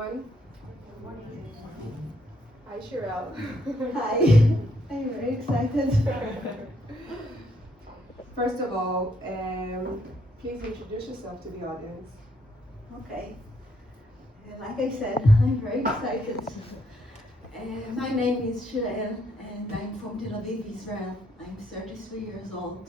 everyone. Hi, Shirel. Hi, I'm very excited. First of all, please introduce yourself to the audience. Okay, like I said, I'm very excited. My name is Shirel and I'm from Tel Aviv, Israel. I'm 33 years old.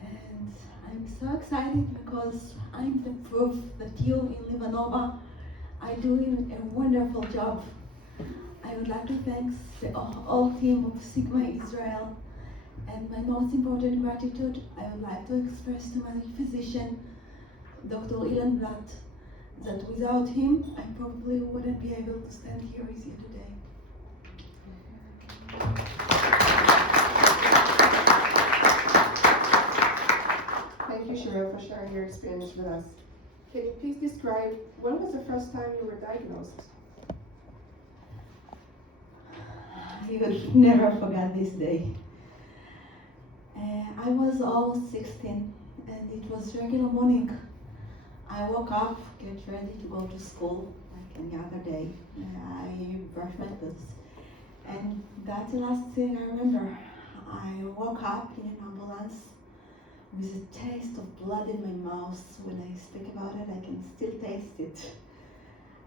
And I'm so excited because I'm the proof that you in Livanova are doing a wonderful job. I would like to thank the whole team of Sigma Israel, and my most important gratitude I would like to express to my physician, Dr. Ilan Blatt, that without him I probably wouldn't be able to stand here with you today. Thank you, Shirel, for sharing your experience with us. Can you please describe when was the first time you were diagnosed? I will never forget this day. I was almost 16 and it was regular morning. I woke up, get ready to go to school like any other day. I brushed my teeth. And that's the last thing I remember. I woke up in an ambulance with a taste of blood in my mouth. When I speak about it, I can still taste it.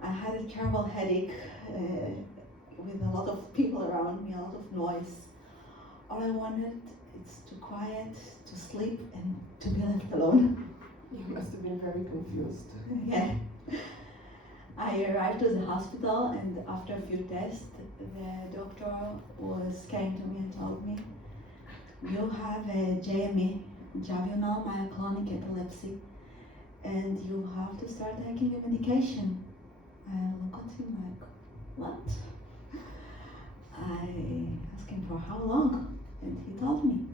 I had a terrible headache with a lot of people around me, a lot of noise. All I wanted is to quiet, to sleep, and to be left alone. You must have been very confused. Yeah. I arrived to the hospital, and after a few tests, the doctor came to me and told me, you have a JME, juvenile myoclonic epilepsy, and you have to start taking your medication. I looked at him like, what? I asked him for how long, and he told me,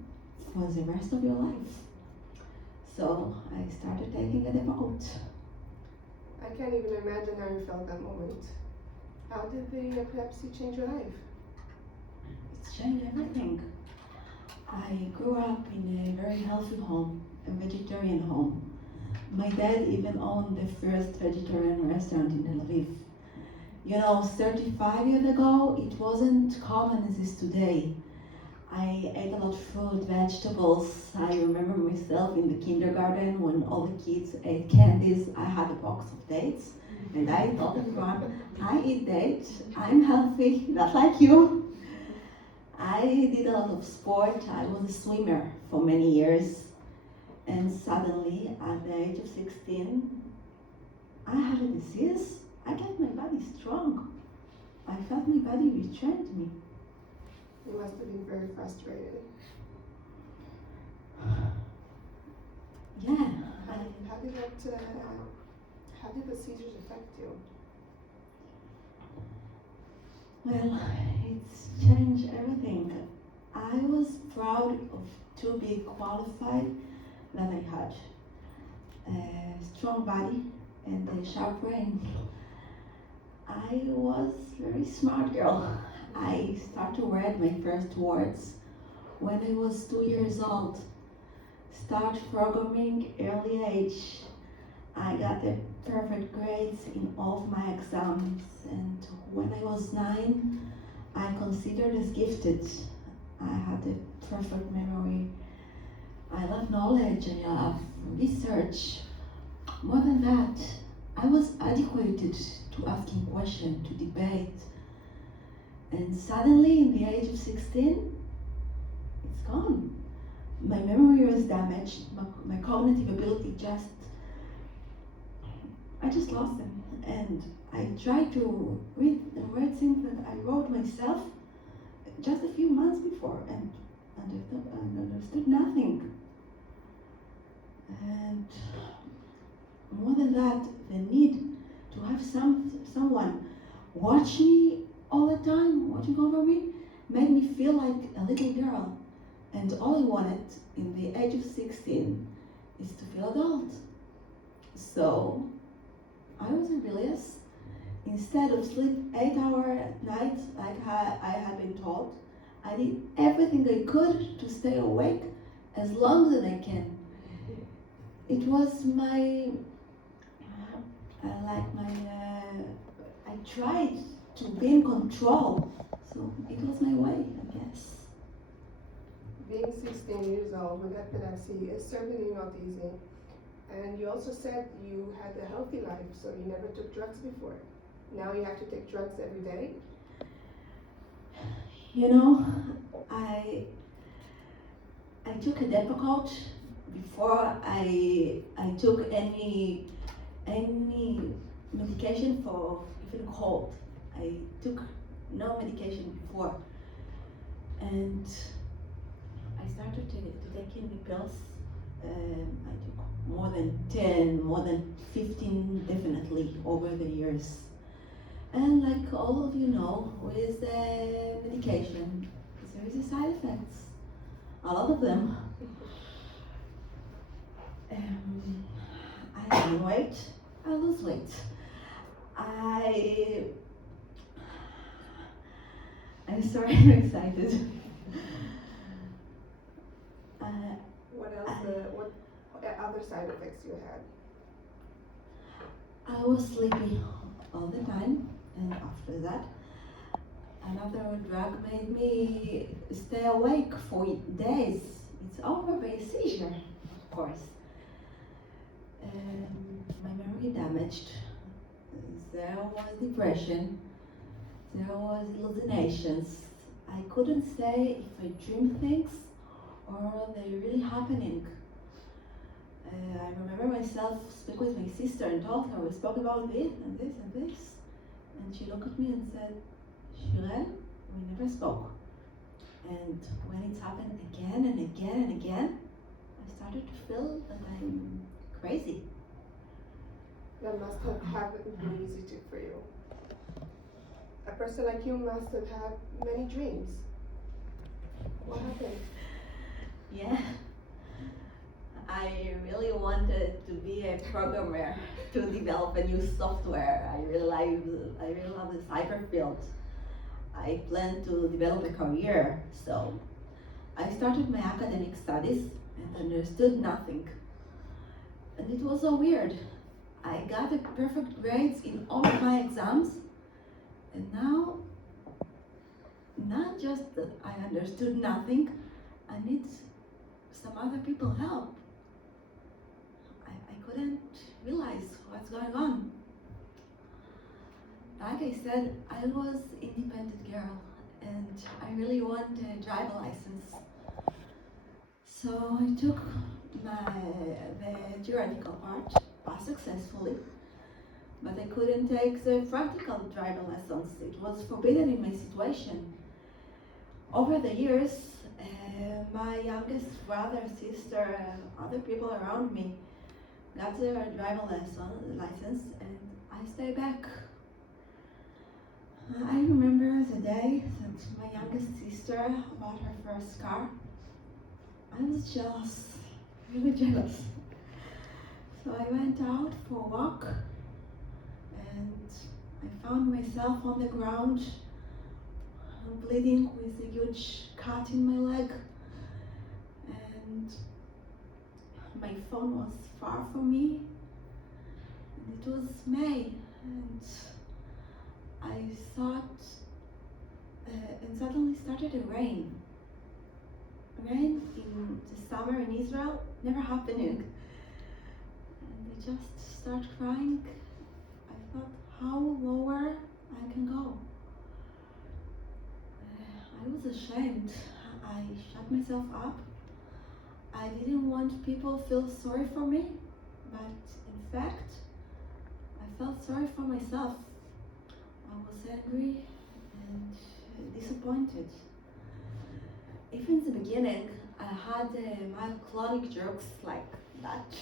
for the rest of your life. So I started taking a devote. I can't even imagine how you felt that moment. How did the epilepsy change your life? It's changed everything. I grew up in a very healthy home, a vegetarian home. My dad even owned the first vegetarian restaurant in Tel Aviv. You know, 35 years ago, it wasn't common as it is today. I ate a lot of fruit, vegetables. I remember myself in the kindergarten when all the kids ate candies. I had a box of dates, and I told everyone, I eat dates, I'm healthy, not like you. I did a lot of sport. I was a swimmer for many years. And suddenly, at the age of 16, I had a disease. I got my body strong. I felt my body return to me. You must have been very frustrated. Yeah. How did the seizures affect you? Well, it's changed everything. I was proud of to be qualified that I had a strong body and a sharp brain. I was a very smart girl. I started to read my first words when I was 2 years old. Start programming early age. I got the perfect grades in all of my exams, and when I was 9, I considered as gifted. I had a perfect memory. I love knowledge, I love research. More than that, I was adequate to asking questions, to debate. And suddenly, in the age of 16, it's gone. My memory was damaged, my cognitive ability I just lost them. And I tried to read things that I wrote myself just a few months before and understood nothing. And more than that, the need to have someone watch me all the time, watching over me, made me feel like a little girl. And all I wanted in the age of 16 is to feel adult. So I was rebellious. Instead of sleep 8 hours at night like I had been taught, I did everything I could to stay awake as long as I can. It was my I tried to be in control, so it was my way, I guess. Being 16 years old with epilepsy is certainly not easy. And you also said you had a healthy life, so you never took drugs before. Now you have to take drugs every day. You know, I took a Depakote before I took any medication for even cold. I took no medication before, and I started to taking the pills. I took more than 10, more than 15 definitely over the years. And like all of you know, with medication, there is a side effects. A lot of them. I gain weight, I lose weight. I'm sorry, I'm excited. What else? What other side effects you had? I was sleepy all the time, and after that, another drug made me stay awake for days. It's over by a seizure, of course. My memory damaged. There was depression. There was hallucinations. I couldn't say if I dream things or they're really happening. I remember myself speak with my sister and told her we spoke about this and this and this. And she looked at me and said, Shirel, we never spoke. And when it's happened again and again and again, I started to feel that I'm crazy. That must haven't been easy for you. A person like you must have had many dreams. What happened? Yeah. I really wanted to be a programmer to develop a new software. I really love the cyber field. I plan to develop a career, so I started my academic studies and understood nothing. And it was so weird. I got the perfect grades in all of my exams, and now, not just that I understood nothing, I need some other people help. I couldn't realize what's going on. Like I said, I was independent girl and I really want a driver license. So I took the theoretical part, passed successfully, but I couldn't take the practical driver lessons. It was forbidden in my situation. Over the years, my youngest brother, sister, other people around me got their driver license, and I stayed back. I remember the day that my youngest sister bought her first car. I was jealous, really jealous. So I went out for a walk, and I found myself on the ground, bleeding with a huge cut in my leg, and my phone was far from me, and it was May, and I thought, and suddenly started a rain. Rain in the summer in Israel, never happening. And I just started crying. I thought, how lower I can go. I was ashamed. I shut myself up. I didn't want people to feel sorry for me, but in fact, I felt sorry for myself. I was angry and disappointed. Even in the beginning, I had myoclonic jerks like that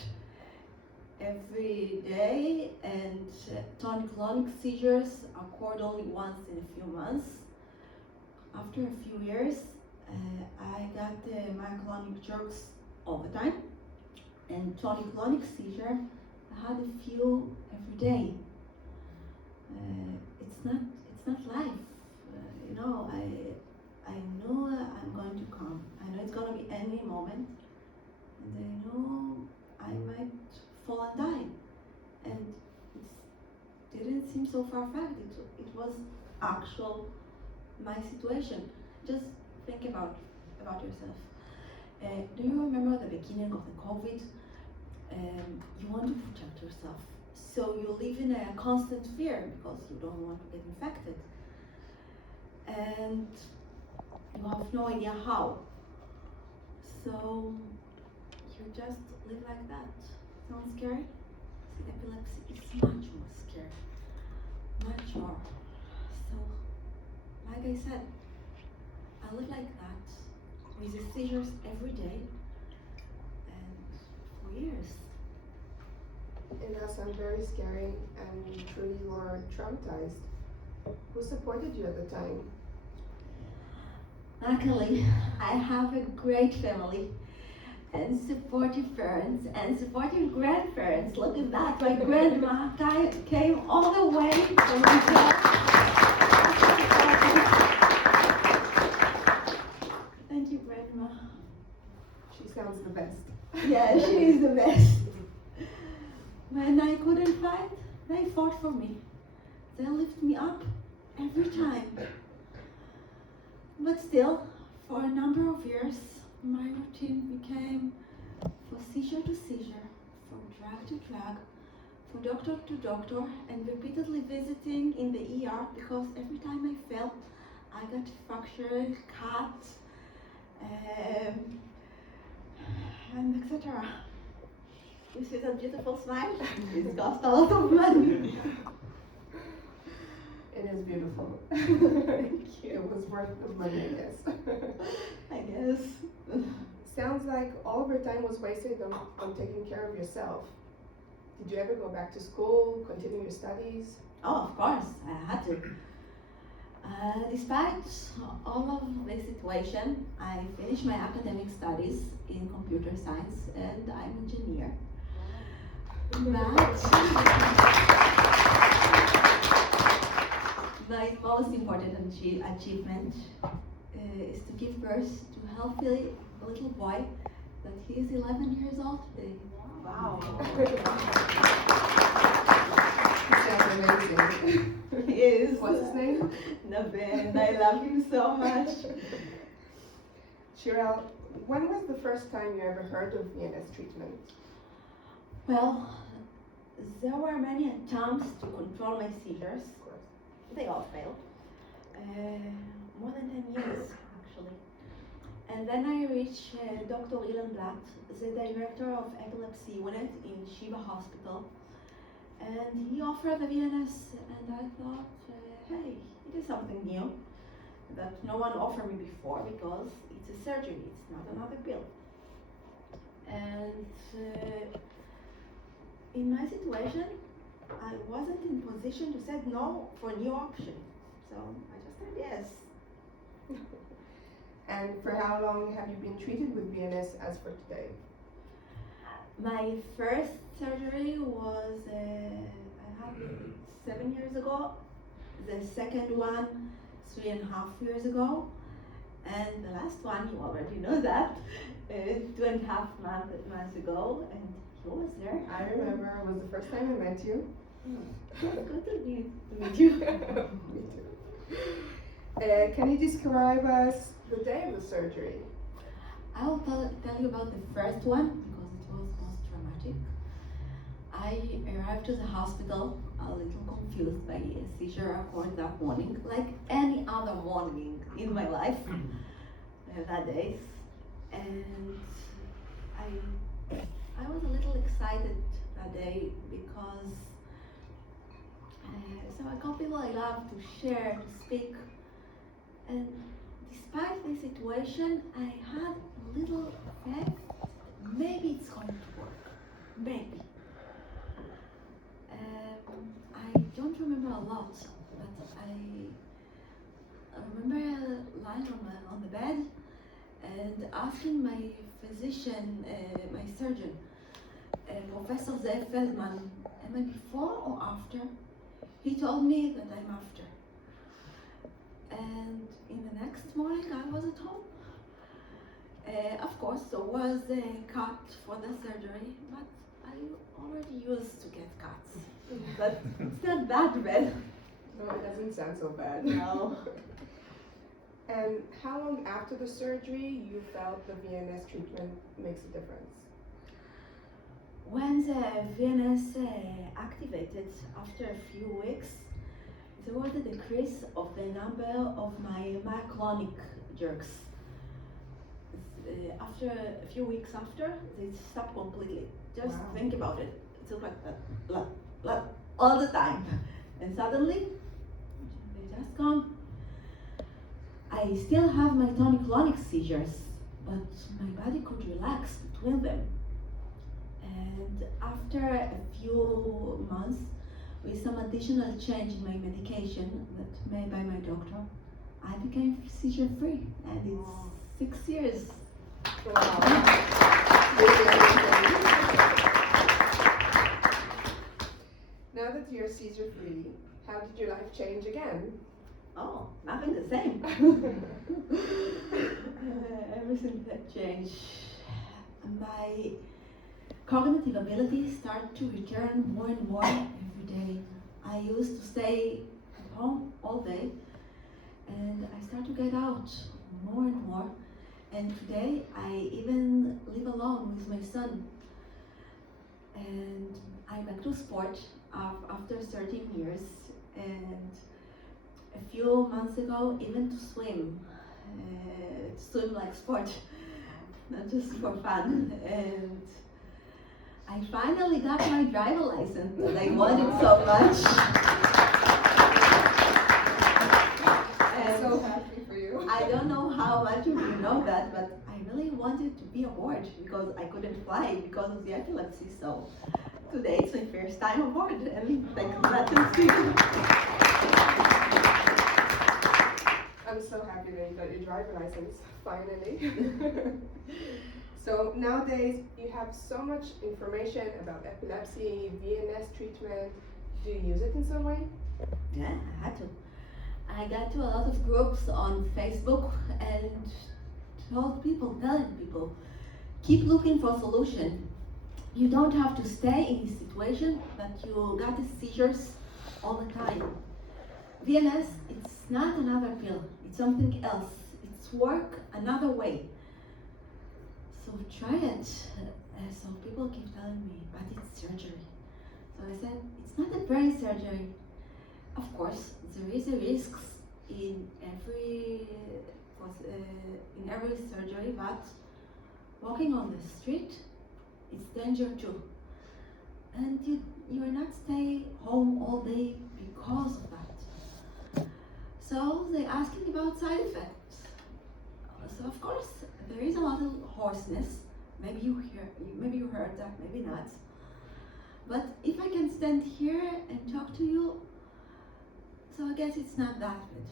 every day, and tonic-clonic seizures occurred only once in a few months. After a few years, I got the myoclonic jerks all the time, and tonic-clonic seizure, I had a few every day. It's not life. I know I'm going to come. I know it's going to be any moment, and I know I might fall and die. And so far-fetched. It was actual my situation. Just think about yourself. Do you remember the beginning of the COVID? You want to protect yourself, so you live in a constant fear because you don't want to get infected, and you have no idea how. So you just live like that. Sounds scary? See, epilepsy is much more scary, much more. So, like I said, I live like that with the seizures every day and for years. It does sound very scary, and truly you are traumatized. Who supported you at the time? Luckily, I have a great family and supportive parents and supportive grandparents. Look at that, my grandma came all the way from Israel. Thank you, Grandma. She sounds the best. Yeah, she is the best. When I couldn't fight, they fought for me. They lift me up every time. But still, for a number of years, my routine became for seizure to seizure, from drug to drug, from doctor to doctor, and repeatedly visiting in the ER because every time I fell, I got fractured, cut, and etc. You see that beautiful smile? It cost a lot of money. It is beautiful. Thank you. It was worth the money, I guess. I guess. Sounds like all of your time was wasted on taking care of yourself. Did you ever go back to school, continue your studies? Oh, of course, I had to. Despite all of this situation, I finished my academic studies in computer science and I'm an engineer. But my most important achievement is to give birth to a healthy little boy that he is 11 years old today. Wow. Sounds amazing. He is. What's his name? Navin, I love him so much. Shirel, when was the first time you ever heard of VNS treatment? Well, there were many attempts to control my seizures. Of course. They all failed. More than 10 years, actually. And then I reached Dr. Ilan Blatt, the director of epilepsy unit in Shiva Hospital. And he offered the VNS, and I thought, hey, it is something new that no one offered me before because it's a surgery, it's not another pill. And in my situation, I wasn't in position to say no for a new option. So I just said yes. And for how long have you been treated with VNS as for today? My first surgery was, I had it 7 years ago. The second one, 3.5 years ago. And the last one, you already know that, 2.5 months ago. And he was there. I remember it was the first time I met you. Good to meet you. Me too. Can you describe us the day of the surgery? I will tell you about the first one because it was most traumatic. I arrived to the hospital a little confused by a seizure occurred that morning, like any other morning in my life that day. And I was a little excited that day because so I called people I love to share, to speak. And despite the situation, I had a little faith, maybe it's going to work, maybe. I don't remember a lot, but I remember lying on the bed and asking my physician, my surgeon, Professor Zev Feldman, am I before or after? He told me that I'm after. And in the next morning, I was at home. Of course, there was a cut for the surgery, but I already used to get cuts. but it's not that bad. No, it doesn't sound so bad. No. And how long after the surgery you felt the VNS treatment makes a difference? When the VNS activated after a few weeks, there was a decrease of the number of my myoclonic jerks. After a few weeks after, they stopped completely. Just Wow. think about it. It took like that, all the time. And suddenly, they just gone. I still have my tonic-clonic seizures, but my body could relax between them. And after a few months, with some additional change in my medication that made by my doctor, I became seizure-free, and it's 6 years. Wow. Really amazing. Now that you're seizure free, how did your life change again? Oh, nothing the same. Everything had changed. My cognitive abilities start to return more and more every day. I used to stay at home all day, and I start to get out more and more. And today I even live alone with my son. And I back to sport after 13 years, and a few months ago even to swim like sport, not just for fun. And I finally got my driver license that I wanted so much. I'm so happy for you. I don't know how much of you know that, but I really wanted to be aboard because I couldn't fly because of the epilepsy. So today it's my first time aboard, and congratulations. I'm so happy that you got your driver license, finally. So nowadays you have so much information about epilepsy, VNS treatment. Do you use it in some way? Yeah, I had to. I got to a lot of groups on Facebook and telling people, keep looking for a solution. You don't have to stay in this situation, but you got the seizures all the time. VNS, it's not another pill, it's something else. It's work another way. So try it. So people keep telling me, but it's surgery. So I said, it's not a brain surgery. Of course, there is a risks in every surgery, but walking on the street, it's danger too. And you are not stay home all day because of that. So they asking about side effects. So of course, there is a lot of hoarseness. Maybe you heard that, maybe not. But if I can stand here and talk to you, so I guess it's not that bad.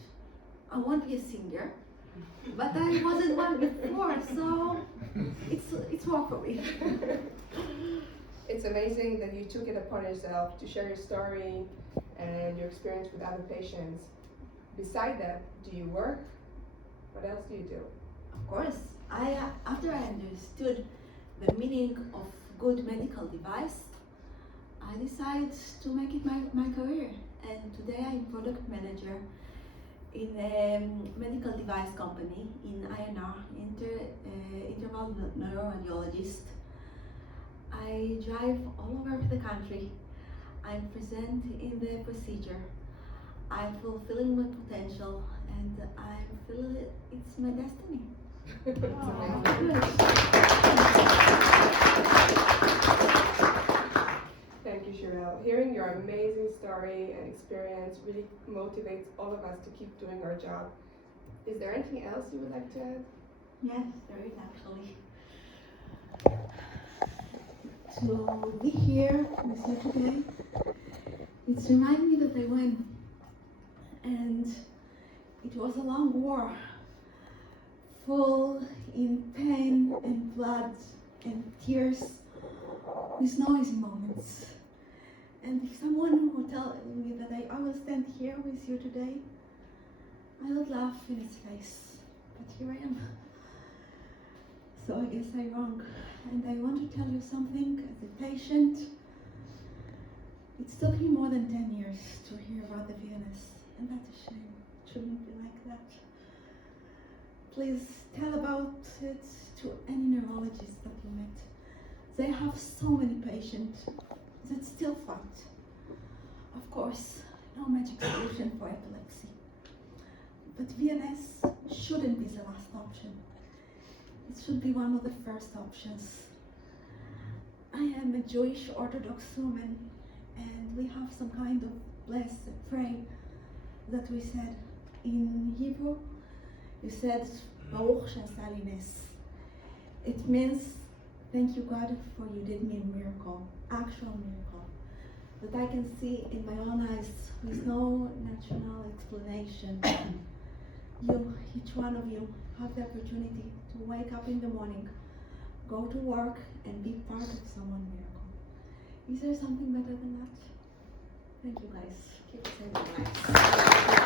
I won't be a singer, but I wasn't one before, so it's work for me. It's amazing that you took it upon yourself to share your story and your experience with other patients. Beside that, do you work? What else do you do? Of course, after I understood the meaning of good medical device, I decided to make it my career. And today I'm product manager in a medical device company in INR, interval neuroradiologist. I drive all over the country. I'm present in the procedure. I'm fulfilling my potential, and I feel it's my destiny. It's Oh, amazing. good. Thank you, Shirel. Hearing your amazing story and experience really motivates all of us to keep doing our job. Is there anything else you would like to add? Yes, there is actually. To be here with you today, it's reminding me that I went, and it was a long war, full in pain and blood and tears, with noisy moments. And if someone would tell me that I will stand here with you today, I would laugh in his face. But here I am. So I guess I'm wrong. And I want to tell you something as a patient. It took me more than 10 years to hear about the VNS, and that's a shame. It shouldn't be like that. Please tell about it to any neurologist that you met. They have so many patients that still fight. Of course, no magic solution for epilepsy. But VNS shouldn't be the last option. It should be one of the first options. I am a Jewish Orthodox woman, and we have some kind of bless and pray that we said in Hebrew. You said Baruch she'asa li nes. It means thank you God for you did me a miracle, actual miracle, that I can see in my own eyes with no natural explanation. You, each one of you, have the opportunity to wake up in the morning, go to work, and be part of someone's miracle. Is there something better than that? Thank you guys. Keep saying nice.